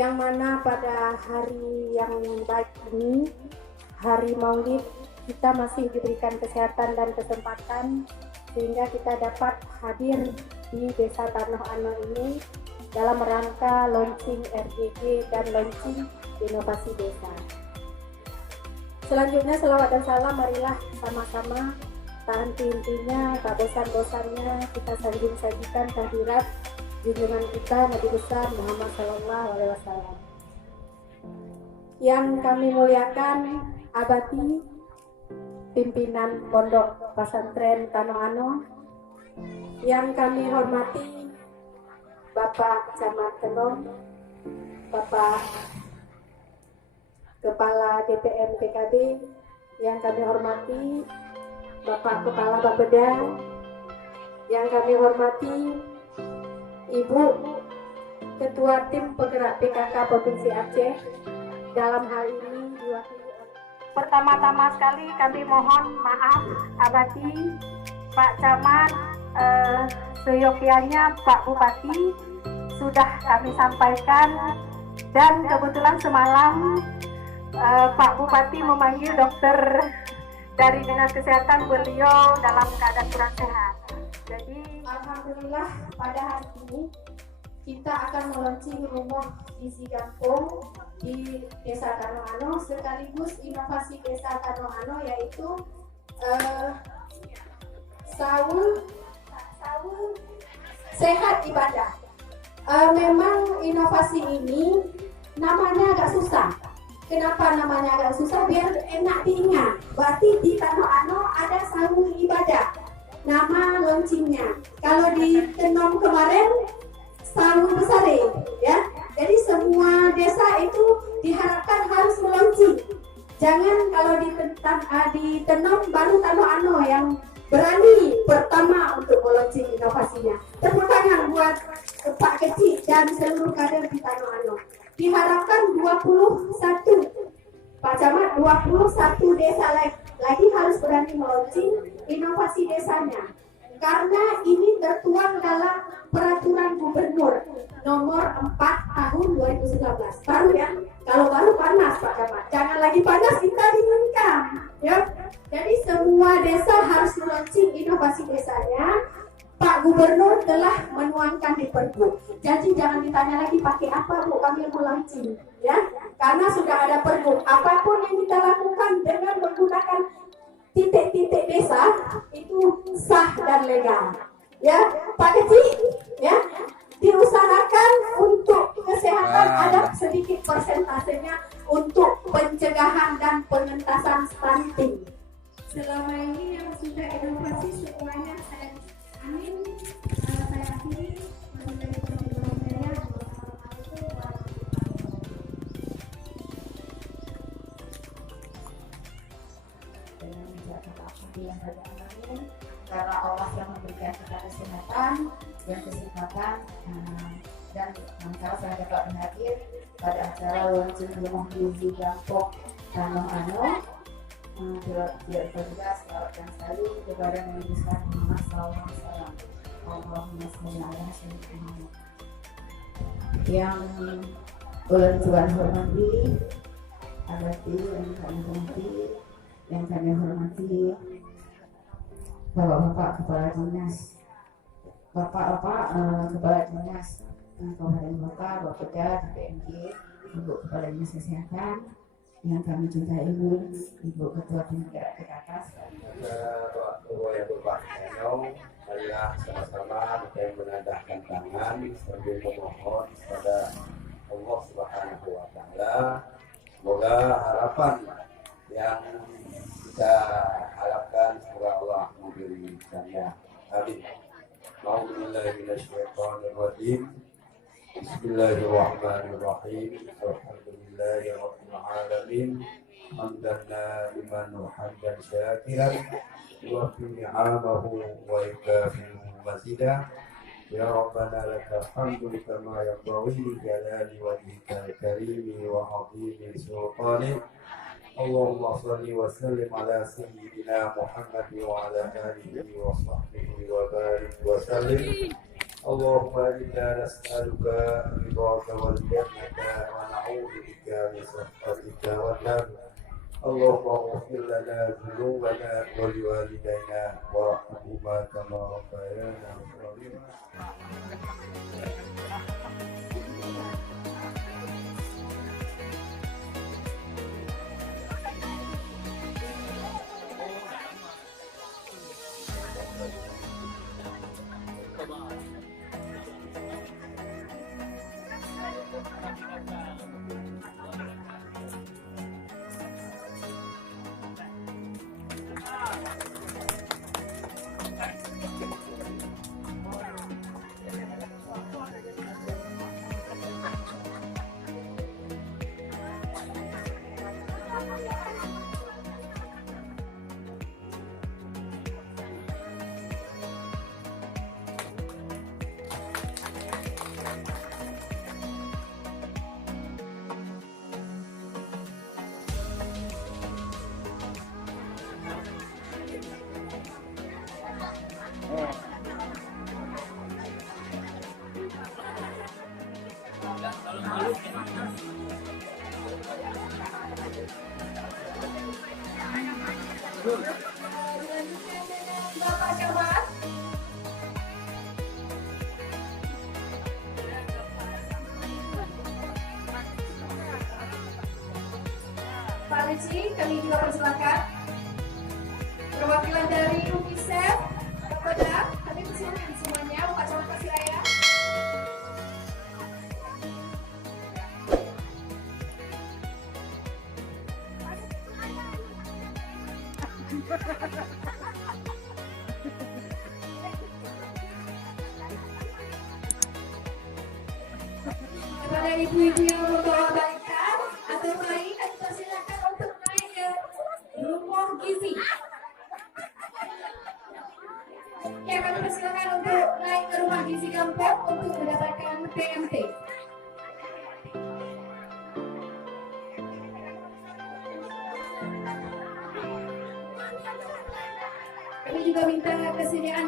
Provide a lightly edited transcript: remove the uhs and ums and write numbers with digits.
yang mana pada hari yang baik ini, hari Maulid, kita masih diberikan kesehatan dan kesempatan sehingga kita dapat hadir di Desa Tanoh Ano ini dalam rangka launching RGG dan launching inovasi desa. Selanjutnya selawat dan salam marilah sama-sama tak henti-hentinya, tak bosan-bosannya kita sajikan kehadirat junjungan kita Nabi besar Muhammad Sallallahu Alaihi Wasallam. Yang kami muliakan Abati, pimpinan Pondok Pesantren Tanoh Ano. Yang kami hormati Bapak Camat Telong, Bapak Kepala DPM PKB. Yang kami hormati Bapak Kepala Bapeda. Yang kami hormati Ibu Ketua Tim Penggerak PKK Provinsi Aceh. Dalam hal ini diwakili. Pertama-tama sekali kami mohon maaf Abati, Pak Camat, seyogyanya Pak Bupati sudah kami sampaikan, dan kebetulan semalam Pak Bupati memanggil dokter dari Dinas Kesehatan, beliau dalam keadaan kurang sehat. Jadi alhamdulillah pada hari ini kita akan melaunching rumah gizi kampung di Desa Tanoh Ano, sekaligus inovasi Desa Tanoh Ano, yaitu Saul Sehat Ibadah. Memang inovasi ini namanya agak susah. Kenapa namanya agak susah? Biar enak diingat. Berarti di Tanoh Ano ada Saul Ibadah, nama launchingnya. Kalau di Tenom kemarin Saul Besare, ya. Jadi semua desa itu diharapkan harus melaunching. Jangan kalau di Tenom baru Tanoh Ano yang berani pertama untuk melaunching inovasinya. Tepuk tangan buat Pak Kecil dan seluruh kader di Tanoh diharapkan 21 Pak Camat, 21 desa lagi harus berani launching inovasi desanya. Karena ini tertuang dalam peraturan gubernur nomor 4 tahun 2019. Baru ya, kalau baru panas Pak Camat. Jangan lagi panas, kita dinginkan. Ya. Jadi semua desa harus launching inovasi desanya. Pak Gubernur telah menuangkan di Pergub. Jadi jangan ditanya lagi pakai apa Bu kami mau launching, ya. Karena sudah ada Pergub. Apapun yang kita lakukan dengan menggunakan titik-titik desa itu sah dan legal. Ya, Pak Kecil, ya. Diusahakan untuk kesehatan ada sedikit persentasenya untuk pencegahan dan pengentasan stunting. Selama ini yang sudah inovasi semuanya saya amin. Saya akhiri. Karena Allah yang memberikan kita kesehatan dan kesempatan dan kalau saya dapat hadir pada acara launching rumah gizi Gampok Tanah Ano tidak juga selamatkan selalu kepada Nabi Muhammad SAW. Allahumma sholli ala sayyidina yang ulun Tuhan hormati, abadi yang kami hormati Bapak-bapak kepala dinas, Bapak-bapak kepala dinas, Kabupaten Kota, Bapeda, DPMG, Ibu kepala dinas kesehatan, yang kami cintai Ibu Ketua Penyelenggara PKK. Waktu yang berbahagia, marilah sama-sama kita menadahkan tangan sambil memohon kepada Allah Subhanahu Wa Taala. Semoga harapan yang kita harapkan semoga Allah memberikannya. Amin. A'udzubillahiminasyaitonirrajim. Bismillahirrahmanirrahim. Alhamdulillahirabbil alamin. Hamdan liman hamdan syakiran wa fi ni'amahu wa yukafi mazidah. Ya Rabbana lakal hamdu kama yanbaghi li jalali wajhikal karim wa 'azimi sultanik. Allahumma shalli wa sallim ala sayyidina Muhammad wa ala alihi wa sahbihi wa barik wa sallim. Allahumma inna nas'aluka ridhaka wal jannata wa na'udzu bika min sakhatika wan nar. Allahumma ighfir lana dhunubana wa liwalidayna warhamhuma kama rabbayana shaghira. Bapak Camat, Pak Leci, kami juga persilakan. Perwakilan dari UNICEF, Bapak, kami persilakan semuanya, Pak Camat Pasiraya. Kepada ibu-ibu yang membawa balita atau bayi, kami persilakan untuk naik ke rumah gizi. Ya, kami persilakan untuk naik ke rumah gizi Gampok untuk mendapatkan PMT. juga minta kesediaan